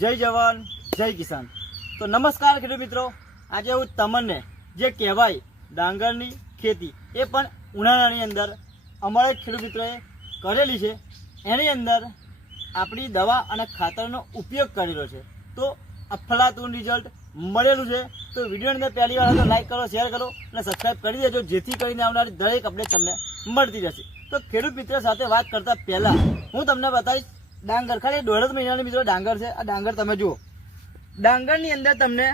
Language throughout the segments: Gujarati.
જય જવાન જય કિસાન। તો નમસ્કાર ખેડૂત મિત્રો, આજે હું તમને જે કહેવાય ડાંગરની ખેતી એ પણ ઉનાળાની અંદર અમારા ખેડૂત મિત્રોએ કરેલી છે, એની અંદર આપણી દવા અને ખાતરનો ઉપયોગ કરેલો છે, તો અફલાતું રિઝલ્ટ મળેલું છે। તો વિડીયોની અંદર પહેલી વાર તો લાઈક કરો, શેર કરો અને સબસ્ક્રાઈબ કરી દેજો, જેથી કરીને આવનારી દરેક અપડેટ તમને મળતી રહેશે। તો ખેડૂત મિત્ર સાથે વાત કરતા પહેલાં હું તમને બતાવીશ ડાંગર, ખાલી 1.5 મહિનાની મિત્રો ડાંગર છે। આ ડાંગર તમે જુઓ, ડાંગરની અંદર તમને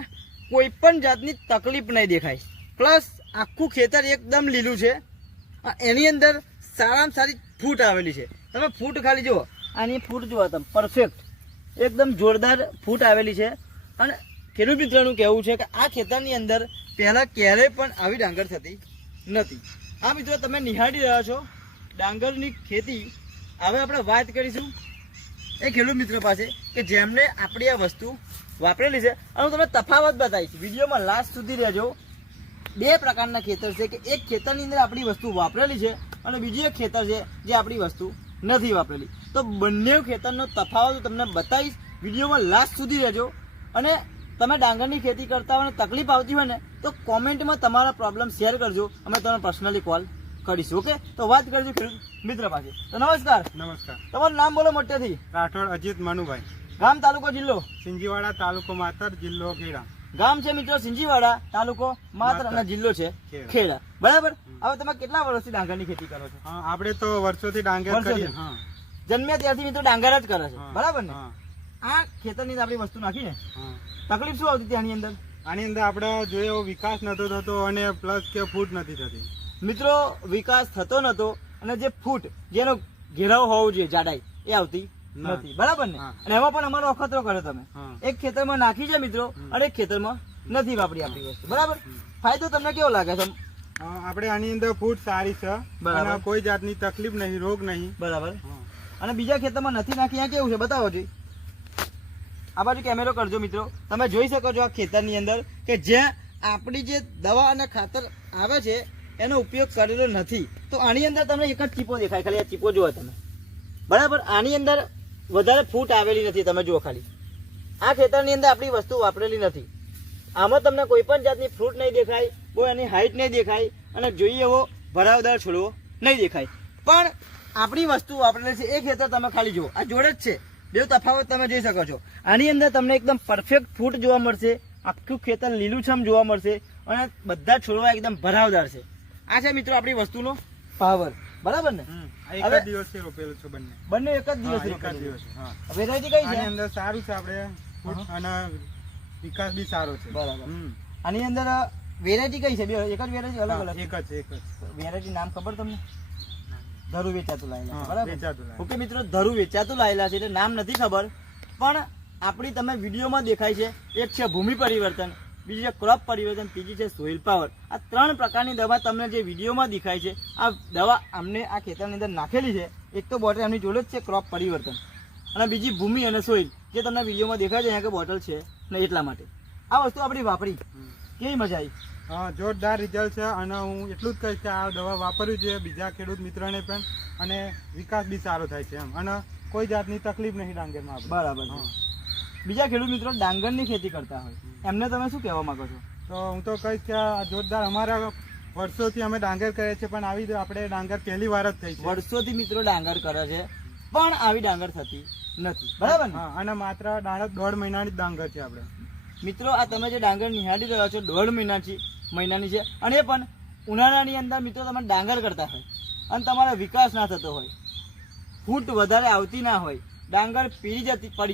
કોઈ પણ જાતની તકલીફ નહીં દેખાય, પ્લસ આખું ખેતર એકદમ લીલું છે। એની અંદર સારામાં સારી ફૂટ આવેલી છે, તમે ફૂટ ખાલી જુઓ, આની ફૂટ જુઓ તમે, પરફેક્ટ એકદમ જોરદાર ફૂટ આવેલી છે। અને ખેડૂત મિત્રનું કહેવું છે કે આ ખેતરની અંદર પહેલાં ક્યારેય પણ આવી ડાંગર થતી નથી। આ મિત્રો તમે નિહાળી રહ્યા છો ડાંગરની ખેતી। હવે આપણે વાત કરીશું એ ખેડૂત મિત્ર પાસે કે જેમને આપણી આ વસ્તુ વાપરેલી છે, અને હું તમને તફાવત બતાવીશ વિડીયોમાં લાસ્ટ સુધી રહેજો। બે પ્રકારના ખેતર છે કે એક ખેતરની અંદર આપણી વસ્તુ વાપરેલી છે અને બીજું એક ખેતર છે જે આપણી વસ્તુ નથી વાપરેલી। તો બંને ખેતરનો તફાવત તમને બતાવીશ, વિડીયોમાં લાસ્ટ સુધી રહેજો। અને તમે ડાંગરની ખેતી કરતા હોય અને તકલીફ આવતી હોય ને તો કોમેન્ટમાં તમારા પ્રોબ્લેમ શેર કરજો, અમે તમને પર્સનલી કોલ કરીશું। ઓકે, તો વાત કરીશું ખેડૂત મિત્ર પાસે। તો નમસ્કાર। નમસ્કાર। તમારું નામ બોલો મોટેથી। રાઠોડ અજીત મનુભાઈ। ગામ, તાલુકો, જિલ્લો? સિંજીવાડા, તાલુકો માતર, જિલ્લો ખેડા। ગામ છે મિત્રો સિંજીવાડા, તાલુકો માતર અને જિલ્લો છે ખેડા, બરાબર। હવે તમે કેટલા વર્ષથી ડાંગરની ખેતી કરો છો? આપણે તો વર્ષોથી ડાંગર કરીએ। જન્મ્યા ત્યારથી મિત્રો ડાંગર જ કરે છે, બરાબર ને? આ ખેતરની અંદર આપણી વસ્તુ નાખીને તકલીફ શું આવતી હતી આની અંદર? આની અંદર આપણે જોઈએ એવો વિકાસ નતો થતો અને પ્લસ કે ફૂટ નથી થતી મિત્રો, વિકાસ થતો નતો અને જે ફૂટ જેનો ઘેરાવ હોવો જોઈએ, જાડાઈ, એ આવતી નથી, બરાબર ને? અને એમાં પણ અમારો અખતરો કર્યો તમે, એક ખેતરમાં નાખી છે મિત્રો અને એક ખેતરમાં નથી વાપરી આપણી વસ્તુ, બરાબર? ફાયદો તમને કેવો લાગે છે? આપણે આની અંદર ફૂટ સારી છે, બરાબર, કોઈ જાતની તકલીફ નહીં, રોગ નહીં, બરાબર। અને બીજા ખેતરમાં નથી નાખી, ત્યાં કેવું છે બતાવો જોઈએ, આ બાજુ કેમેરો કરજો મિત્રો, તમે જોઈ શકો છો આ ખેતરની અંદર કે જ્યાં આપણી જે દવા અને ખાતર આવે છે એનો ઉપયોગ કરેલો નથી। તો આની અંદર તમને એક જ ચીપો દેખાય, ખાલી આ ચીપો જુઓ તમે, બરાબર? આની અંદર વધારે ફૂટ આવેલી નથી, તમે જુઓ ખાલી આ ખેતરની અંદર આપણી વસ્તુ વાપરેલી નથી। આમાં તમને કોઈ પણ જાતની ફ્રૂટ નહીં દેખાય, કોઈ એની હાઈટ નહીં દેખાય અને જોઈએ એવો ભરાવદાર છોડવો નહીં દેખાય, પણ આપણી વસ્તુ વાપરેલી છે। એ ખેતર તમે ખાલી જુઓ, આ જોડે જ છે, બે તફાવત તમે જોઈ શકો છો। આની અંદર તમને એકદમ પરફેક્ટ ફૂટ જોવા મળશે, આખું ખેતર લીલુંછમ જોવા મળશે અને બધા છોડવા એકદમ ભરાવદાર છે। આ છે મિત્રો આપણી વસ્તુનો પાવર, બરાબર ને? એક જ દિવસે રોપેલું છે બંને, બંને એક જ દિવસે રોપેલું છે। વેરાયટી કઈ છે? આની અંદર સારું છે, આપણે ફૂટ અને વિકાસ બી સારો છે, બરાબર। આની અંદર વેરાયટી કઈ છે? બે એક જ વેરાયટી, અલગ અલગ? એક જ વેરાયટી નામ ખબર તમને? ધરું વેચાતું લાયેલા, બરાબર? ઓકે મિત્રો, ધરું વેચાતું લાયેલા છે એટલે નામ નથી ખબર, પણ આપણી તમે વિડીયોમાં દેખાય છે, એક છે ભૂમિ પરિવર્તન, બીજી છે ક્રોપ પરિવર્તન, ત્રીજી છે સોઇલ પાવર। આ 3 પ્રકારની દવા તમને જે વિડીયોમાં દેખાય છે, આ દવા અમને આ ખેતરની અંદર નાખેલી છે। એક તો બોટલ એમની જોડે જ છે ક્રોપ પરિવર્તન, અને બીજી ભૂમિ અને સોઇલ જે તમને વિડીયોમાં દેખાય છે અહીંયા કે બોટલ છે ને, એટલા માટે આ વસ્તુ આપણી વાપરી, કેવી મજા આવી? જોરદાર રિઝલ્ટ છે અને હું એટલું જ કહીશ કે આ દવા વાપરવી જોઈએ બીજા ખેડૂત મિત્રોને પણ, અને વિકાસ બી સારો થાય છે એમ, અને કોઈ જાતની તકલીફ નહીં ડાંગરમાં, બરાબર? બીજા ખેડૂત મિત્રો ડાંગરની ખેતી કરતા હોય એમને તમે શું કહેવા માંગો છો? તો હું તો કહીશ કે આ જોરદાર, અમારા વર્ષોથી અમે ડાંગર કરીએ છીએ પણ આવી આપણે ડાંગર પહેલી વાર જ થઈ છે। વર્ષોથી મિત્રો ડાંગર કરે છે પણ આવી ડાંગર થતી નથી, બરાબર ને? અને માત્ર 1.5 મહિનાની જ ડાંગર છે આપણે મિત્રો। આ તમે જે ડાંગર નિહાળી રહ્યા છો 1.5 મહિનાની છે, અને એ પણ ઉનાળાની અંદર મિત્રો તમે ડાંગર કરતા હોય અને તમારો વિકાસ ના થતો હોય, ફૂટ વધારે આવતી ના હોય, ડાંગર પડી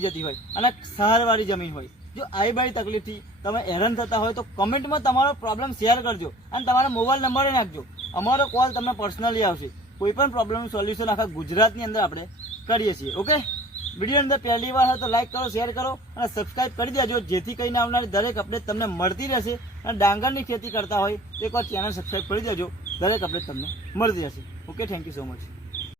જતી હોય અને સહારવાળી જમીન હોય, જો આવી બારી તકલીફથી તમે હેરાન થતા હોય તો કમેન્ટમાં તમારો પ્રોબ્લેમ શેર કરજો અને તમારો મોબાઈલ નંબર નાખજો, અમારો કોલ તમને પર્સનલી આવશે। કોઈ પણ પ્રોબ્લેમનું સોલ્યુશન આખા ગુજરાતની અંદર આપણે કરીએ છીએ। ઓકે, વિડીયો અંદર પહેલી વાર હોય તો લાઈક કરો, શેર કરો અને સબસ્ક્રાઈબ કરી દેજો, જેથી કરીને આવનારી દરેક અપડેટ તમને મળતી રહેશે। અને ડાંગરની ખેતી કરતા હોય તો એકવાર ચેનલ સબસ્ક્રાઈબ કરી દેજો, દરેક અપડેટ તમને મળતી રહેશે। Okay, thank you so much.